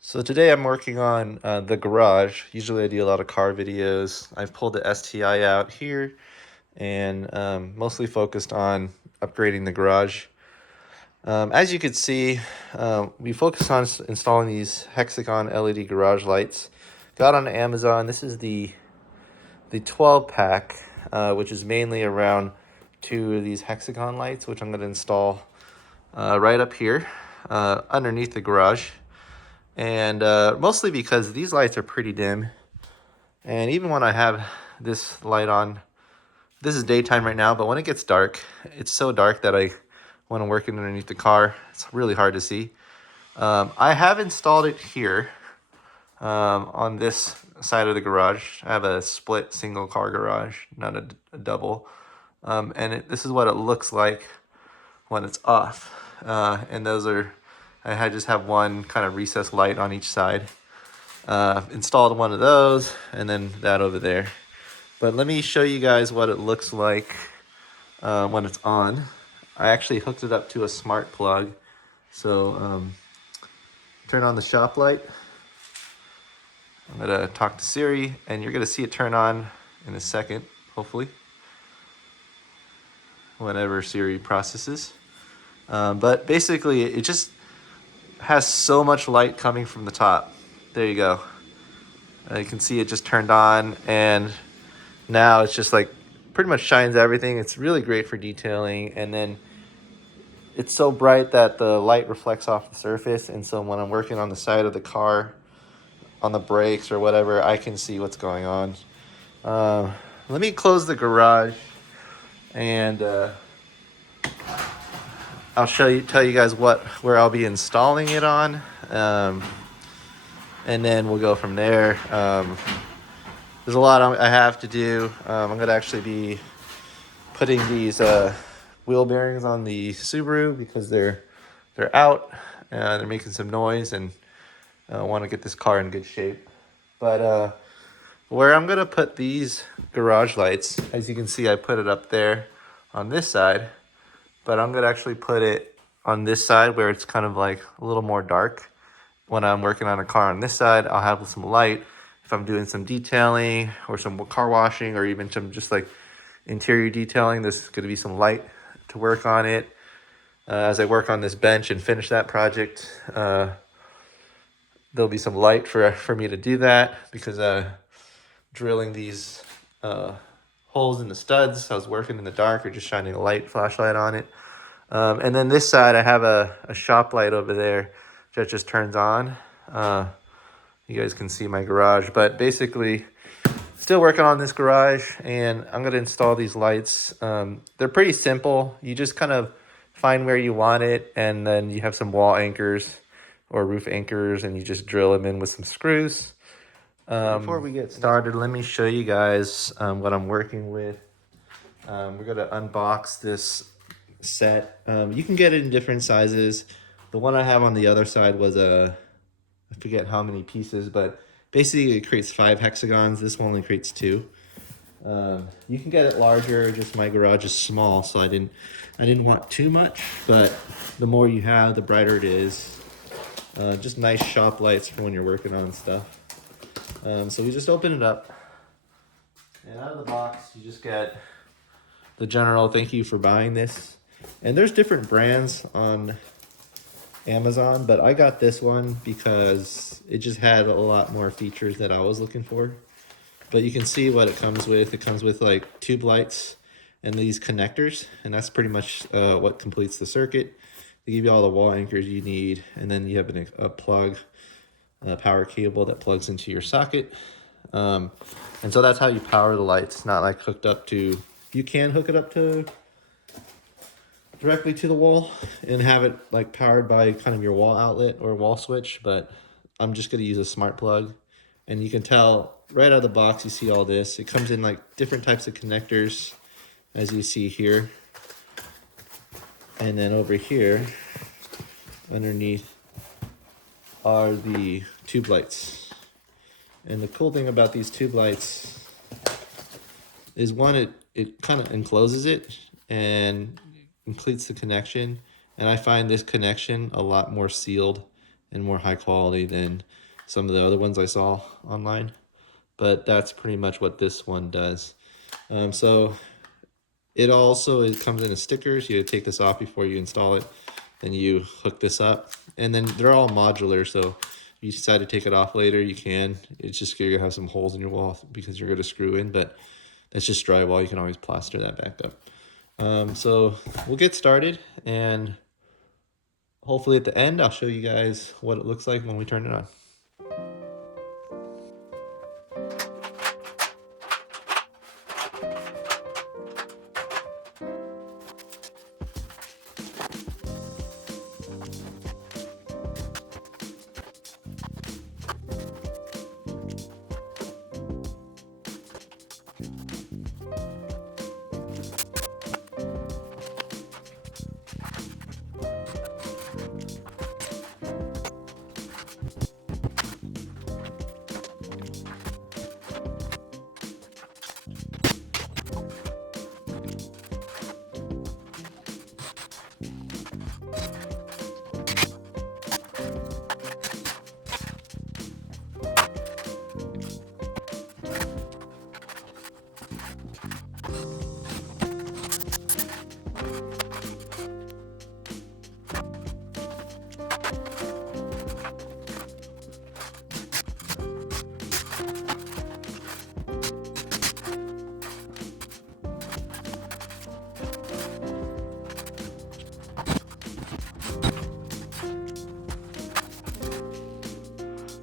So today I'm working on the garage. Usually I do a lot of car videos. I've pulled the STI out here and mostly focused on upgrading the garage. As you can see, we focused on installing these Hexagon LED garage lights. Got on Amazon. This is the 12 pack, which is mainly around two of these Hexagon lights, which I'm going to install right up here underneath the garage. And mostly because these lights are pretty dim. And even when I have this light on, this is daytime right now, but when it gets dark, it's so dark that when I'm working underneath the car, it's really hard to see. I have installed it here on this side of the garage. I have a split single car garage, not a double. And this is what it looks like when it's off. And I just have one kind of recessed light on each side. Installed one of those and then that over there. But let me show you guys what it looks like when it's on. I actually hooked it up to a smart plug. So turn on the shop light. I'm gonna talk to Siri and you're gonna see it turn on in a second, hopefully. Whenever Siri processes. But basically it just has so much light coming from the top. There you go. You can see it just turned on and now it's just like pretty much shines everything. It's really great for detailing, and then it's so bright that the light reflects off the surface, and so when I'm working on the side of the car on the brakes or whatever, I can see what's going on. Let me close the garage and I'll tell you guys where I'll be installing it on, and then we'll go from there. There's a lot I have to do. I'm going to actually be putting these wheel bearings on the Subaru because they're out and they're making some noise, and I want to get this car in good shape. But where I'm going to put these garage lights, as you can see, I put it up there on this side, but I'm going to actually put it on this side where it's kind of like a little more dark. When I'm working on a car on this side, I'll have some light. If I'm doing some detailing or some car washing or even some just like interior detailing, there's going to be some light to work on it. As I work on this bench and finish that project, there'll be some light for me to do that because drilling these holes in the studs, I was working in the dark or just shining a flashlight on it. And then this side, I have a shop light over there that just turns on. You guys can see my garage, but basically still working on this garage, and I'm going to install these lights. They're pretty simple. You just kind of find where you want it, and then you have some wall anchors or roof anchors, and you just drill them in with some screws. Before we get started, let me show you guys what I'm working with. We're going to unbox this set. You can get it in different sizes. The one I have on the other side was I forget how many pieces, but basically it creates 5 hexagons. This one only creates 2. You can get it larger. Just my garage is small, so I didn't want too much, but the more you have, the brighter it is. Just nice shop lights for when you're working on stuff. So we just open it up, and out of the box you just get the general thank you for buying this. And there's different brands on Amazon, but I got this one because it just had a lot more features that I was looking for. But you can see what it comes with. It comes with like tube lights and these connectors, and that's pretty much what completes the circuit. They give you all the wall anchors you need, and then you have a plug, a power cable that plugs into your socket. And so that's how you power the lights. It's not like hooked up to, you can hook it up to directly to the wall and have it like powered by kind of your wall outlet or wall switch, but I'm just going to use a smart plug. And you can tell right out of the box, you see all this. It comes in like different types of connectors, as you see here. And then over here, underneath, are the tube lights. And the cool thing about these tube lights is one, it kind of encloses it and completes the connection. And I find this connection a lot more sealed and more high quality than some of the other ones I saw online. But that's pretty much what this one does. So it comes in a sticker, so you take this off before you install it. Then you hook this up, and then they're all modular, so if you decide to take it off later, you can. It's just you're gonna have some holes in your wall because you're gonna screw in, but that's just drywall. You can always plaster that back up. So we'll get started, and hopefully at the end, I'll show you guys what it looks like when we turn it on.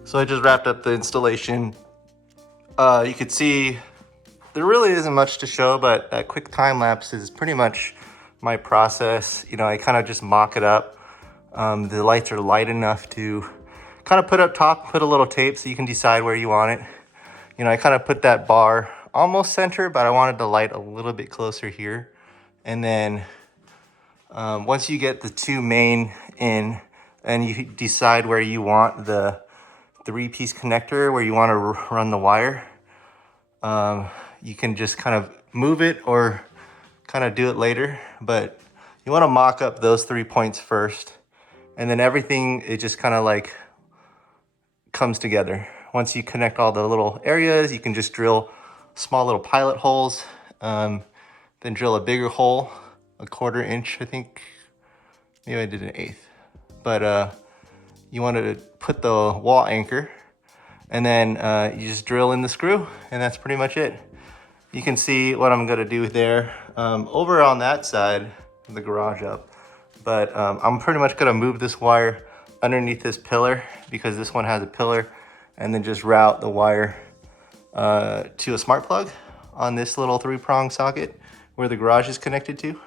So I just wrapped up the installation. You could see there really isn't much to show, but a quick time lapse is pretty much my process. You know, I kind of just mock it up. The lights are light enough to kind of put up top, put a little tape so you can decide where you want it. You know, I kind of put that bar almost center, but I wanted the light a little bit closer here. And then once you get the two main in and you decide where you want the three-piece connector, where you want to run the wire, you can just kind of move it or kind of do it later, but you want to mock up those 3 points first, and then everything, it just kind of like comes together. Once you connect all the little areas, you can just drill small little pilot holes, then drill a bigger hole, a 1/4 inch, I think. Maybe I did an 1/8, but you want to put the wall anchor, and then you just drill in the screw, and that's pretty much it. You can see what I'm gonna do there over on that side, the garage up. But I'm pretty much gonna move this wire underneath this pillar because this one has a pillar, and then just route the wire to a smart plug on this little 3-prong socket where the garage is connected to.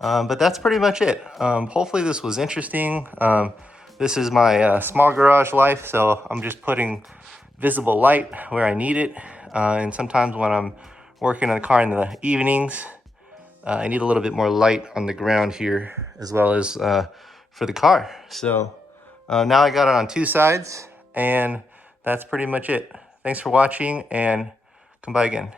But that's pretty much it. Hopefully this was interesting. This is my small garage life, so I'm just putting visible light where I need it. And sometimes when I'm working on the car in the evenings, I need a little bit more light on the ground here, as well as for the car. So now I got it on 2 sides, and that's pretty much it. Thanks for watching, and come by again.